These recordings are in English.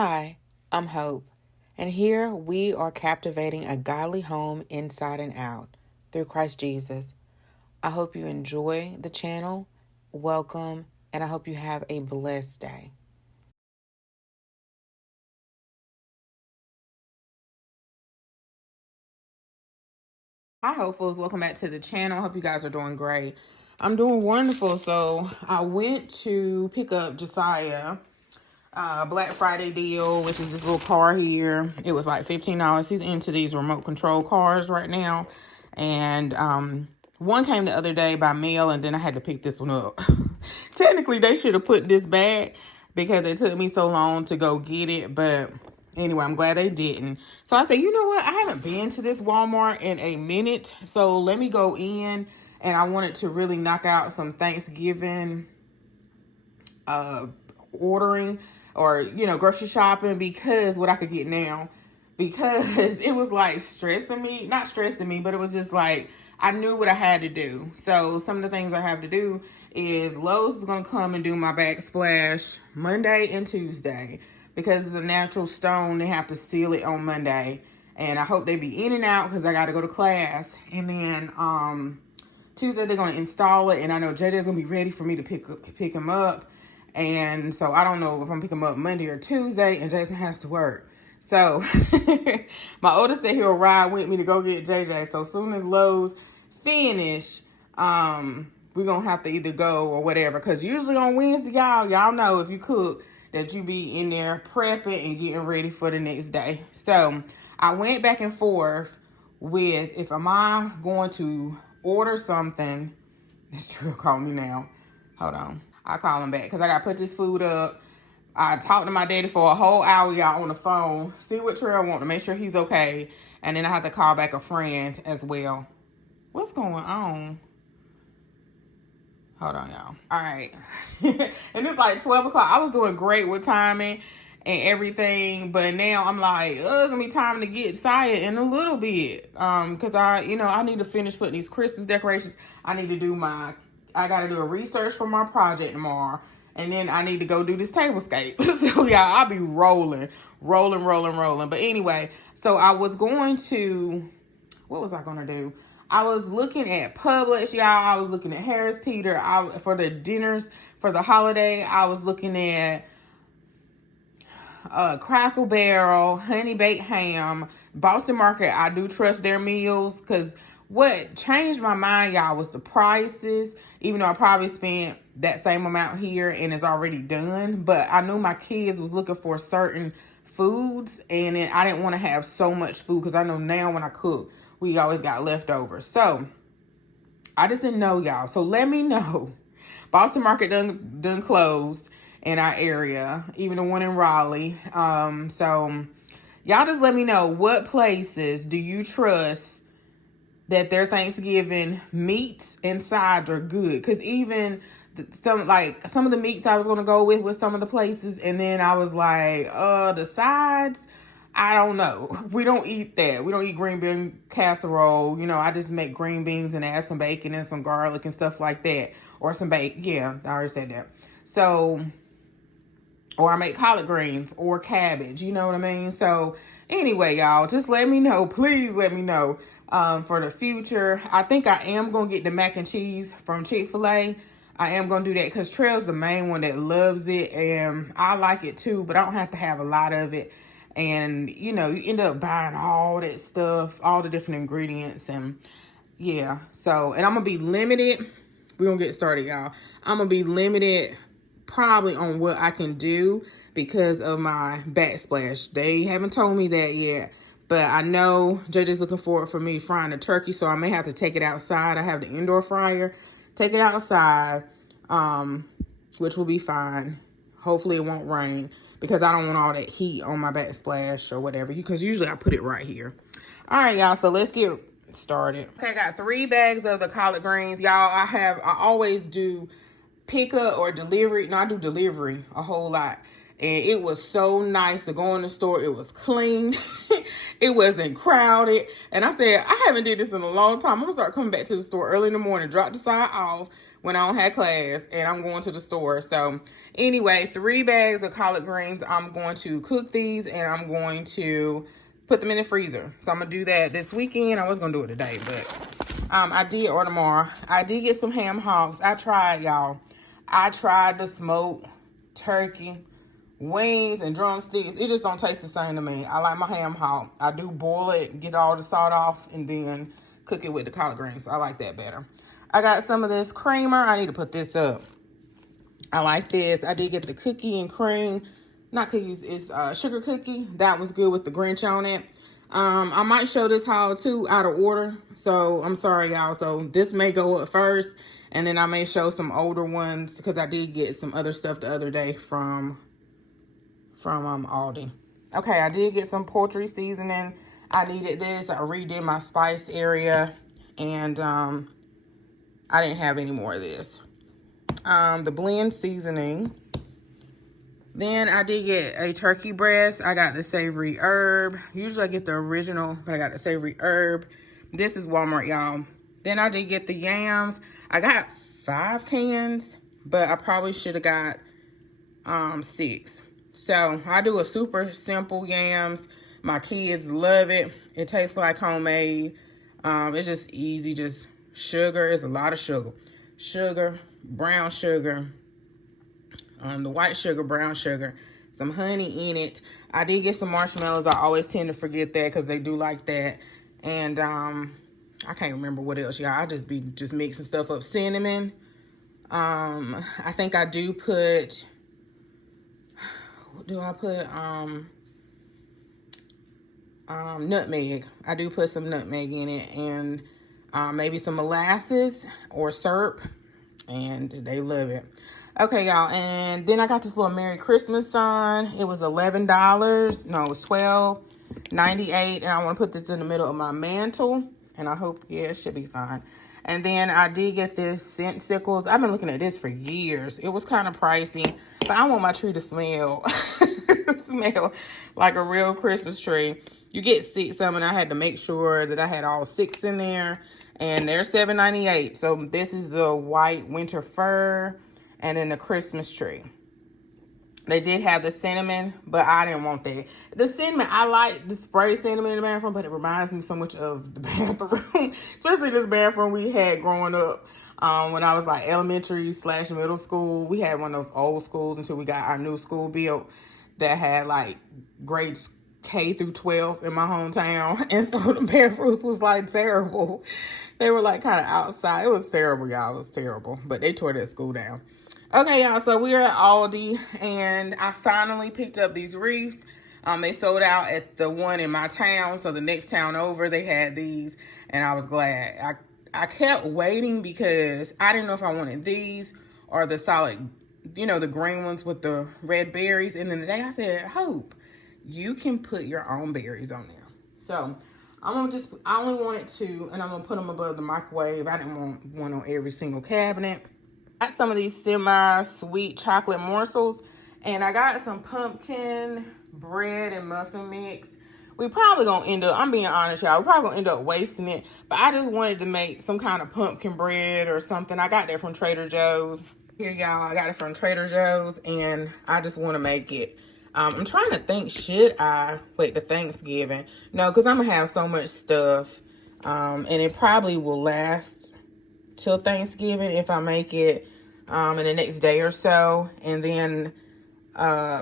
Hi, I'm Hope, and here we are captivating a godly home inside and out through Christ Jesus. I hope you enjoy the channel. Welcome, and I hope you have a blessed day. Hi, hopefuls. Welcome back to the channel. I hope you guys are doing great. I'm doing wonderful. So I went to pick up Josiah Black Friday deal, which is this little car here. It was like $15. He's into these remote control cars right now. And one came the other day by mail, and then I had to pick this one up. Technically, they should have put this back because it took me so long to go get it. But anyway, I'm glad they didn't. So I said, you know what? I haven't been to this Walmart in a minute. So let me go in. And I wanted to really knock out some Thanksgiving ordering or grocery shopping, because what I could get now, because it was like not stressing me, but it was just like I knew what I had to do. So some of the things I have to do is Lowe's is going to come and do my backsplash Monday and Tuesday, because it's a natural stone. They have to seal it on Monday, and I hope they be in and out because I got to go to class. And then Tuesday they're going to install it, and I know JJ's going to be ready for me to pick him up. And so I don't know if I'm picking him up Monday or Tuesday, and Jason has to work. So my oldest said he'll ride with me to go get JJ. So as soon as Lowe's finish, we're going to have to either go or whatever. Because usually on Wednesday, y'all know if you cook that you be in there prepping and getting ready for the next day. So I went back and forth with, if am I going to order something. It's true, call me now. Hold on. I'll call him back because I got to put this food up. I talked to my daddy for a whole hour, y'all, on the phone. See what Trail want to make sure he's okay. And then I have to call back a friend as well. What's going on? Hold on, y'all. All right. And it's like 12 o'clock. I was doing great with timing and everything, but now I'm like, it's gonna be time to get Saya in a little bit. Because I need to finish putting these Christmas decorations. I gotta do a research for my project tomorrow. And then I need to go do this tablescape. So yeah, I'll be rolling. But anyway, so I was going to, what was I gonna do? I was looking at Publix, y'all. I was looking at Harris Teeter. For the dinners for the holiday, I was looking at Crackle Barrel, Honey Baked Ham, Boston Market. I do trust their meals, because what changed my mind, y'all, was the prices. Even though I probably spent that same amount here and it's already done, but I knew my kids was looking for certain foods, and then I didn't want to have so much food, because I know now when I cook, we always got leftovers. So I just didn't know, y'all. So let me know. Boston Market done closed in our area, even the one in Raleigh. So y'all just let me know, what places do you trust that their Thanksgiving meats and sides are good? Because even some of the meats I was going to go with some of the places, and then I was like, the sides, I don't know. We don't eat that. We don't eat green bean casserole. I just make green beans and add some bacon and some garlic and stuff like that. Or some bacon. Yeah, I already said that. So, or I make collard greens or cabbage. You know what I mean? So anyway, y'all, just let me know. Please let me know for the future. I think I am going to get the mac and cheese from Chick-fil-A. I am going to do that because Trail's the main one that loves it. And I like it too, but I don't have to have a lot of it. And, you end up buying all that stuff, all the different ingredients. And yeah, so, and I'm going to be limited. We're going to get started, y'all. I'm going to be limited probably on what I can do because of my backsplash. They haven't told me that yet, but I know JJ's looking forward for me frying the turkey, so I may have to take it outside. I have the indoor fryer. Take it outside, which will be fine. Hopefully it won't rain, because I don't want all that heat on my backsplash or whatever, because usually I put it right here. All right, y'all, so let's get started. Okay, I got 3 bags of the collard greens. Y'all, I always do pickup or delivery. No, I do delivery a whole lot. And it was so nice to go in the store. It was clean. It wasn't crowded. And I said, I haven't did this in a long time. I'm gonna start coming back to the store early in the morning, drop the side off when I don't have class, and I'm going to the store. So anyway, 3 bags of collard greens. I'm going to cook these, and I'm going to put them in the freezer. So I'm gonna do that this weekend. I was gonna do it today, but I did, or tomorrow. I did get some ham hocks. I tried, y'all. I tried the smoked turkey, wings, and drumsticks. It just don't taste the same to me. I like my ham hock. I do boil it, get all the salt off, and then cook it with the collard greens. So I like that better. I got some of this creamer. I need to put this up. I like this. I did get the cookie and cream. Not cookies, it's sugar cookie. That was good with the Grinch on it. I might show this haul too out of order. So I'm sorry, y'all. So this may go up first, and then I may show some older ones because I did get some other stuff the other day from Aldi. Okay, I did get some poultry seasoning. I needed this. I redid my spice area, and I didn't have any more of this. The blend seasoning. Then I did get a turkey breast. I got the savory herb. Usually I get the original, but I got the savory herb. This is Walmart, y'all. Then I did get the yams. I got 5 cans, but I probably should have got 6. So I do a super simple yams. My kids love it. It tastes like homemade. It's just easy, just sugar. It's a lot of sugar. Sugar, brown sugar, the white sugar, brown sugar, some honey in it. I did get some marshmallows. I always tend to forget that because they do like that. And I can't remember what else, y'all. I just be mixing stuff up. Cinnamon. I think I do put, what do I put? Nutmeg. I do put some nutmeg in it, and maybe some molasses or syrup, and they love it. Okay, y'all, and then I got this little Merry Christmas sign. It was $11. No, it was $12.98, and I want to put this in the middle of my mantle, and I hope, yeah, it should be fine. And then I did get this scent sickles. I've been looking at this for years. It was kind of pricey, but I want my tree to smell smell like a real Christmas tree. You get 6 of them, and I had to make sure that I had all 6 in there, and they're $7.98. So this is the white winter fir, and then the Christmas tree. They did have the cinnamon, but I didn't want that. The cinnamon, I like the spray cinnamon in the bathroom, but it reminds me so much of the bathroom, especially this bathroom we had growing up when I was like elementary/middle school. We had one of those old schools until we got our new school built that had like grades K through 12 in my hometown. And so the bathrooms was like terrible. They were like kind of outside. It was terrible, y'all. It was terrible. But they tore that school down. Okay, y'all, so we're at Aldi, and I finally picked up these wreaths. They sold out at the one in my town, so the next town over, they had these, and I was glad. I kept waiting because I didn't know if I wanted these or the solid, you know, the green ones with the red berries. And then today I said, Hope, you can put your own berries on there. So I only wanted 2, and I'm going to put them above the microwave. I didn't want one on every single cabinet. I got some of these semi-sweet chocolate morsels, and I got some pumpkin bread and muffin mix. We probably gonna end up, I'm being honest, y'all, we're probably gonna end up wasting it, but I just wanted to make some kind of pumpkin bread or something. I got that from Trader Joe's. Here, y'all, I got it from Trader Joe's, and I just want to make it. I'm trying to think, should I wait to Thanksgiving? No, because I'm gonna have so much stuff, and it probably will last till Thanksgiving if I make it in the next day or so, and then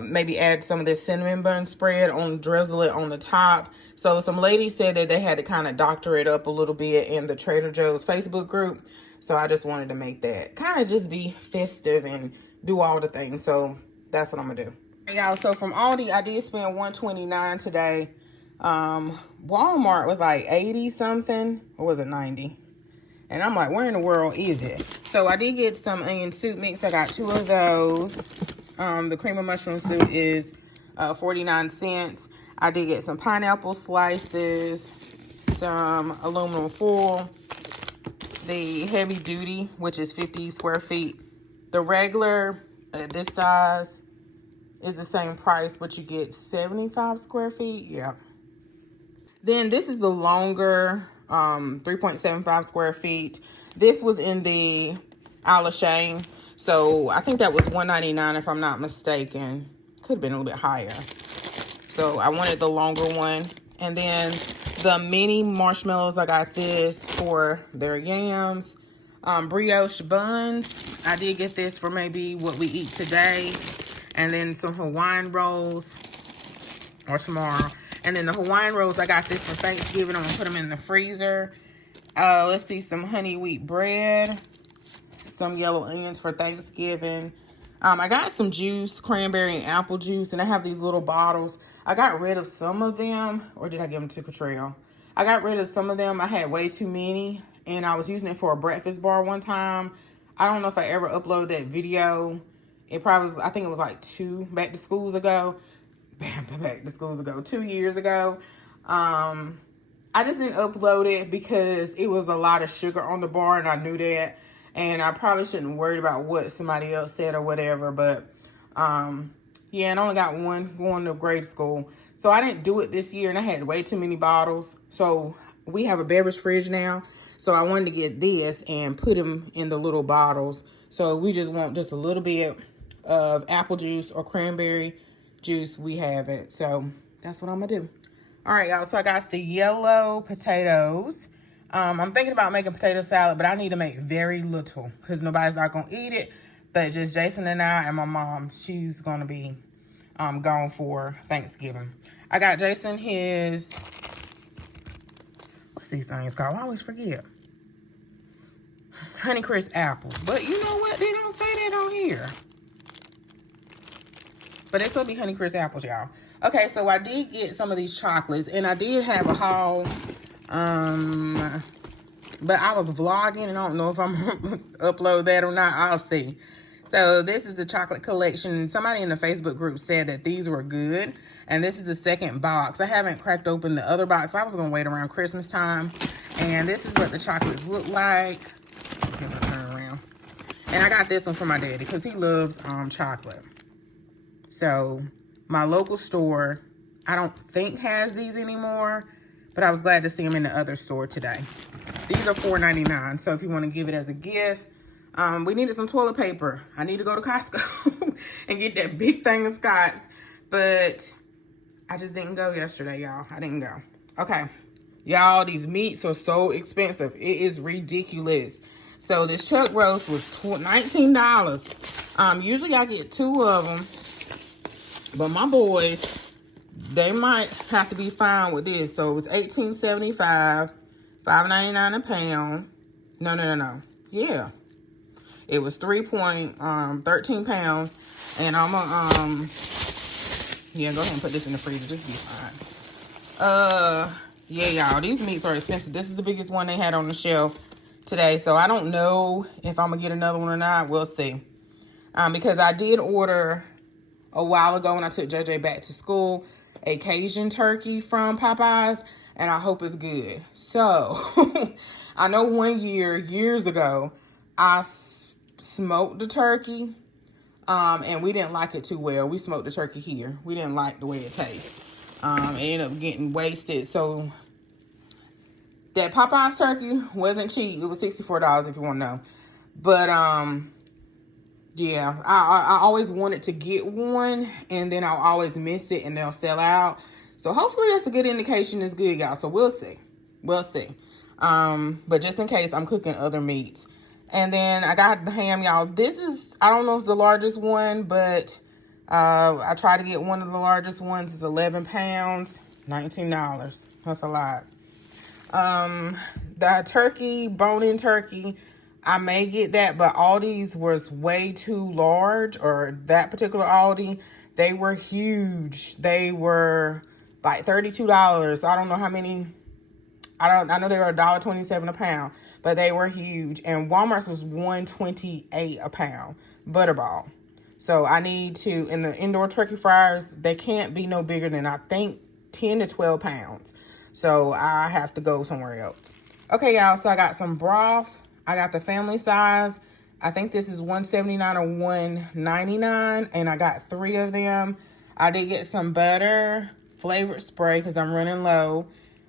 maybe add some of this cinnamon bun spread on, drizzle it on the top. So some ladies said that they had to kind of doctor it up a little bit in the Trader Joe's Facebook group. So I just wanted to make that kind of just be festive and do all the things. So that's what I'm gonna do. Y'all, so from Aldi, I did spend $129 today. Walmart was like 80 something, or was it 90? And I'm like, where in the world is it? So I did get some onion soup mix. I got 2 of those. The cream of mushroom soup is 49 cents. I did get some pineapple slices, some aluminum foil, the heavy duty, which is 50 square feet. The regular, this size, is the same price, but you get 75 square feet. Yeah. Then this is the longer 3.75 square feet. This was in the Isle of Shame. So I think that was $1.99 if I'm not mistaken. Could have been a little bit higher. So I wanted the longer one. And then the mini marshmallows, I got this for their yams. Brioche buns. I did get this for maybe what we eat today. And then some Hawaiian rolls or tomorrow. And then the Hawaiian rolls, I got this for Thanksgiving. I'm going to put them in the freezer. Let's see, some honey wheat bread. Some yellow onions for Thanksgiving. I got some juice, cranberry and apple juice, and I have these little bottles. I got rid of some of them, or did I give them to Catrell? I got rid of some of them. I had way too many, and I was using it for a breakfast bar one time. I don't know if I ever uploaded that video. It probably was, I think it was like 2 back to schools ago. 2 years ago. I just didn't upload it because it was a lot of sugar on the bar, and I knew that. And I probably shouldn't worry about what somebody else said or whatever. But, yeah, and I only got one going to grade school. So I didn't do it this year, and I had way too many bottles. So we have a beverage fridge now. So I wanted to get this and put them in the little bottles. So we just want just a little bit of apple juice or cranberry juice. We have it. So that's what I'm going to do. All right, y'all. So I got the yellow potatoes. I'm thinking about making potato salad, but I need to make very little because nobody's not going to eat it. But just Jason and I and my mom, she's going to be gone for Thanksgiving. I got Jason his, what's these things called? I always forget. Honeycrisp apples. But you know what? They don't say that on here. But they still be Honeycrisp apples, y'all. Okay, so I did get some of these chocolates, and I did have a haul. But I was vlogging, and I don't know if I'm gonna upload that or not. I'll see. So this is the chocolate collection. Somebody in the Facebook group said that these were good, and this is the second box. I haven't cracked open the other box. I was gonna wait around Christmas time, and this is what the chocolates look like. I guess I turn around. And I got this one for my daddy because he loves chocolate. So my local store, I don't think has these anymore, but I was glad to see them in the other store today. These are $4.99, so if you want to give it as a gift. We needed some toilet paper. I need to go to Costco and get that big thing of Scott's, but I just didn't go yesterday, y'all. I didn't go. Okay, y'all, these meats are so expensive. It is ridiculous. So this chuck roast was $19. Usually I get 2 of them, but my boys, they might have to be fine with this. So it was $18.75, $5.99 a pound. No. Yeah. It was 13 pounds. And I'm gonna, yeah, go ahead and put this in the freezer. Just be fine. Yeah, y'all, these meats are expensive. This is the biggest one they had on the shelf today. So I don't know if I'm gonna get another one or not. We'll see. Because I did order a while ago when I took JJ back to school a Cajun turkey from Popeyes, and I hope it's good. So I know years ago, I smoked the turkey, and we didn't like it too well. We smoked the turkey here. We didn't like the way it tastes. It ended up getting wasted. So that Popeyes turkey wasn't cheap. It was $64 if you want to know. But yeah, I always wanted to get one, and then I'll always miss it, and they'll sell out. So hopefully that's a good indication it's good, y'all. So we'll see. We'll see. But just in case, I'm cooking other meats. And then I got the ham, y'all. This is, I don't know if it's the largest one, but I tried to get one of the largest ones. It's 11 pounds, $19. That's a lot. The turkey, bone-in turkey, I may get that, but Aldi's was way too large, or that particular Aldi, they were huge. They were like $32. I don't know how many. I know they were $1.27 a pound, but they were huge. And Walmart's was $1.28 a pound, Butterball. So I need to, in the indoor turkey fryers, they can't be no bigger than, I think, 10 to 12 pounds. So I have to go somewhere else. Okay, y'all, so I got some broth. I got the family size. I think this is $1.79 or $1.99, and I got 3 of them. I did get some butter flavored spray because I'm running low.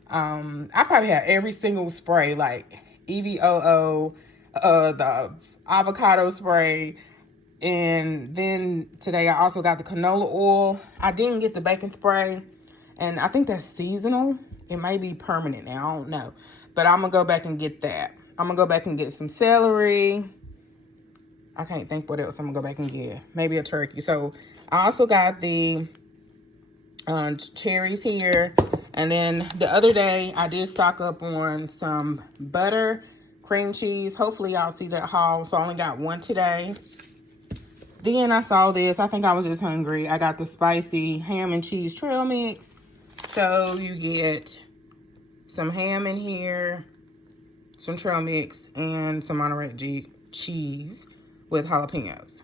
I probably have every single spray, like EVOO, the avocado spray. And then today I also got the canola oil. I didn't get the bacon spray, and I think that's seasonal. It may be permanent now, I don't know. But I'm gonna go back and get that. I'm gonna go back and get some celery. I can't think what else I'm gonna go back and get. Maybe a turkey. So I also got the cherries here. And then the other day I did stock up on some butter, cream cheese. Hopefully y'all see that haul. So I only got one today. Then I saw this. I think I was just hungry. I got the spicy ham and cheese trail mix. So you get some ham in here, some trail mix, and some Monterey cheese with jalapenos.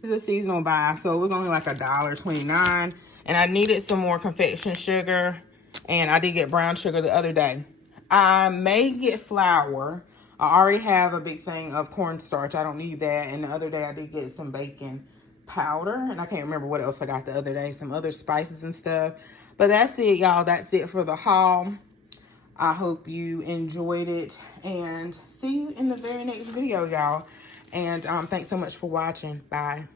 This is a seasonal buy, so it was only like $1.29. And I needed some more confection sugar. And I did get brown sugar the other day. I may get flour. I already have a big thing of cornstarch. I don't need that. And the other day I did get some baking powder. And I can't remember what else I got the other day. Some other spices and stuff. But that's it, y'all. That's it for the haul. I hope you enjoyed it. And see you in the very next video, y'all. And thanks so much for watching. Bye.